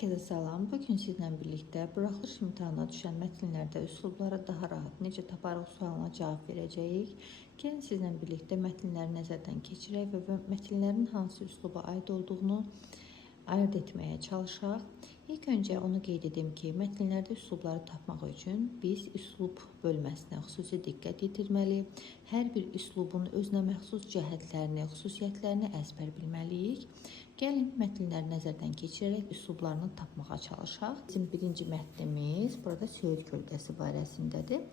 Herkese salam. Bugün sizlə birlikdə buraxılış imtahana düşən mətnlərdə üslublara daha rahat necə taparıq sualına cavab verəcəyik. Gəlin sizlə birlikdə mətnləri nəzərdən keçirək və mətnlərin hansı üsluba aid olduğunu ayırt etməyə çalışaq. İlk öncə onu qeyd edim ki, mətnlərdə üslubları tapmaq üçün biz üslub bölməsinə xüsusi diqqət yetirməli, hər bir üslubun özünə məxsus cəhətlərini, xüsusiyyətlərini əzbər bilməliyik. Gəlin mətnləri nəzərdən keçirərək üslublarını tapmağa çalışaq. Bizim birinci mətnimiz burada Söyüd kölgəsi barəsindədir.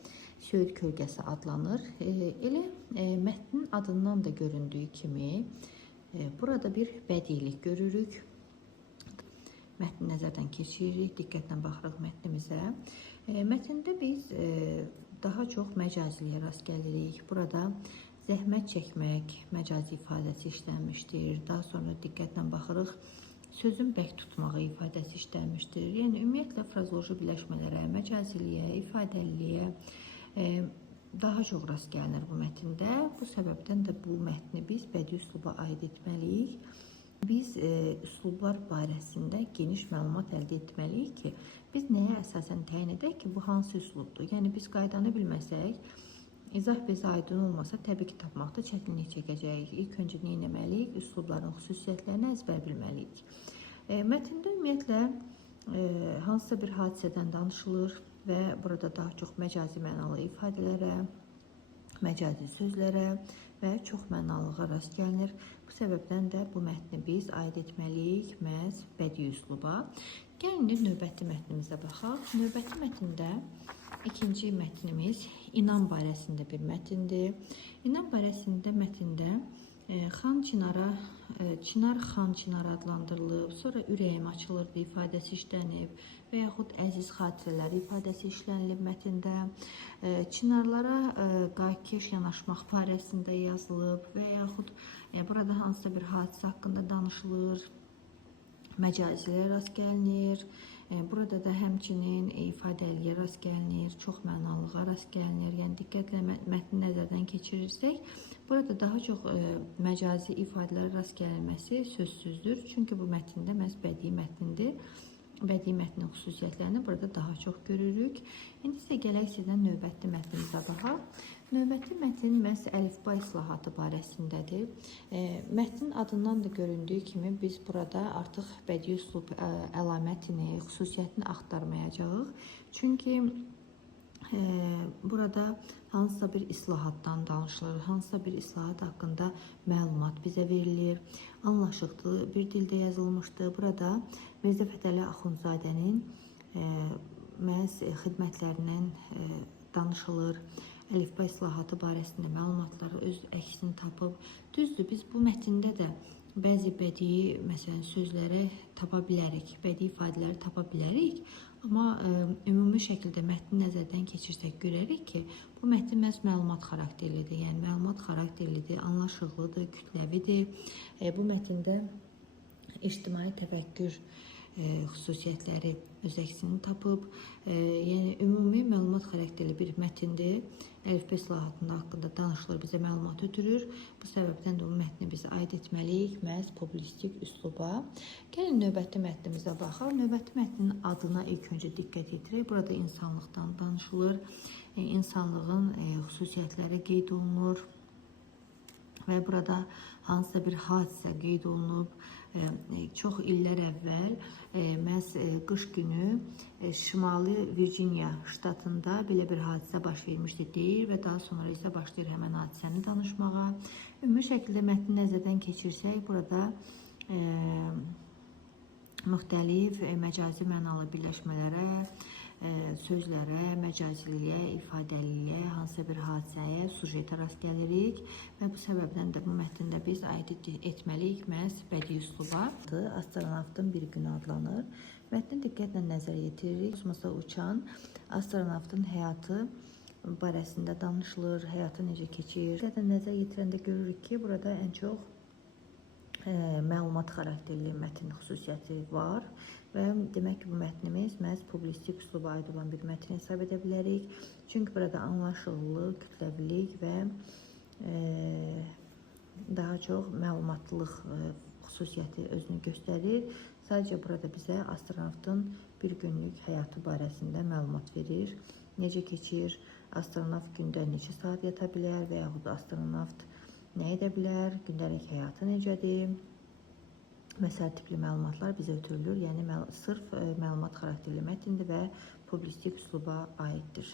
Söyüd kölgəsi adlanır. Elə mətnin adından da göründüyü kimi burada bir bədilik görürük. Mətni nəzərdən keçiririk, diqqətlə baxırıq mətnimizə. Mətndə biz daha çox məcaziliyə rast gəlirik. Burada zəhmət çəkmək məcazi ifadəsi işlənmişdir. Daha sonra diqqətlə baxırıq, sözün bərk tutmağı ifadəsi işlənmişdir. Yəni ümumiyyətlə frazoloji birləşmələrə, məcaziliyə, ifadəliliyə daha çox rast gəlinir bu mətndə. Bu səbəbdən də bu mətni biz bədii üsluba aid etməliyik. Biz üslublar barəsində geniş məlumat əldə etməliyik ki, biz nəyə əsasən təyin edək ki, bu hansı üslubdur? Yəni biz qaydanı bilməsək, izah bizə aydın olmasa, təbii ki, tapmaqda çətinlik çəkəcəyik. İlk öncə nə etməliyik? Üslubların xüsusiyyətlərini əzbər bilməliyik. Mətndə ümumiyyətlə hansısa bir hadisədən danışılır və burada daha çox məcazi mənalı ifadələrə, məcazi sözlərə və çox mənalığa rast gəlinir. Bu səbəbdən də bu mətni biz aid etməliyik məhz bədii üsluba. Gəlin növbəti mətnimizə baxaq. Növbəti mətndə ikinci mətnimiz İnam barəsində bir mətndir. İnam barəsində mətndə Çınar Xan Çinar adlandırılıb, sonra ürəyim açılırdı ifadəsi işlənib və yaxud əziz xatirələri ifadəsi işlənilib mətndə. Çinarlara qayıtkeş yanaşmaq barəsində yazılıb və yaxud burada hansısa bir hadisə haqqında danışılır, məcazilərə rast gəlinir. Burada da həmçinin ifadəliyə rast gəlinir, çox mənalığa rast gəlinir. Yəni diqqətlə mətni nəzərdən keçirirsək, burada daha çox məcazi ifadələrə rast gəlməsi sözsüzdür. Çünki bu mətndə məhz bədii mətndir. Bədii mətnin xüsusiyyətlərini burada daha çox görürük. İndi isə gələk sizdən növbəti mətnimizə baxaq. Növbəti mətn məhz əlifba islahatı barəsindədir. Mətnin adından da göründüyü kimi biz burada artıq bədii üslub əlamətini, xüsusiyyətini axtarmayacağıq. Çünki burada hansısa bir islahatdan danışılır, hansısa bir islahat haqqında məlumat bizə verilir, anlaşıqlı bir dildə yazılmışdır. Burada Mirzə Fətəli Axundzadənin məhz xidmətlərindən danışılır. Əlifba islahatı barəsində məlumatları öz əksini tapıb. Düzdür, biz bu mətndə də bəzi bədii məsələn sözləri tapa bilərik, bədii ifadələri tapa bilərik. Amma ümumi şəkildə mətni nəzərdən keçirsək görərik ki, bu mətn məhz məlumat xarakterlidir. Yəni məlumat xarakterlidir, anlaşıqlıdır, kütləvidir. Bu mətndə ictimai təfəkkür xüsusiyyətləri öz əksini tapıb. Yəni ümumi məlumat xarakterli bir mətndir. Əlifba islahatının haqqında danışılır, bizə məlumat ötürür. Bu səbəbdən də bu mətni biz aid etməliyik məhz publistik üsluba. Gəlin növbəti mətnimizə baxaq. Növbəti mətnin adına ilk öncə diqqət yetirək. Burada insanlıqdan danışılır. İnsanlığın xüsusiyyətləri qeyd olunur və burada hansısa bir hadisə qeyd olunub. Çox illər əvvəl məhz qış günü Şimali Virginia ştatında belə bir hadisə baş vermişdi deyir və daha sonra isə başlayır həmən hadisəni danışmağa. Ümumi şəkildə mətni nəzərdən keçirsək, burada müxtəlif məcazi mənalı birləşmələrə, sözlərə, məcaziliyə, ifadəliliyə, hansısa bir hadisəyə, sujetə rast gəlirik və bu səbəbdən də bu mətndə biz aid etməliyik məhz bədii üsluba. Astronavtın bir günü adlanır. Mətni diqqətlə nəzər yetiririk. Kosmosa uçan astronavtın həyatı barəsində danışılır, həyatı necə keçir. Diqqətlə nəzər yetirəndə görürük ki, burada ən çox məlumat xarakterli mətn xüsusiyyəti var və demək ki, bu mətnimiz məhz publistik üsluba aid olan bir mətn hesab edə bilərik. Çünki burada anlaşıqlılıq, kütləvilik və daha çox məlumatlılıq xüsusiyyəti özünü göstərir. Sadəcə burada bizə astronavtın bir günlük həyatı barəsində məlumat verir. Necə keçir, astronavt gündə neçə saat yata bilər və yaxud astronavt nə edə bilər, gündəlik həyatı necədir? Məsəl tipli məlumatlar bizə ötürülür. Yəni sırf məlumat xarakterli mətndir və publisistik üsluba aiddir.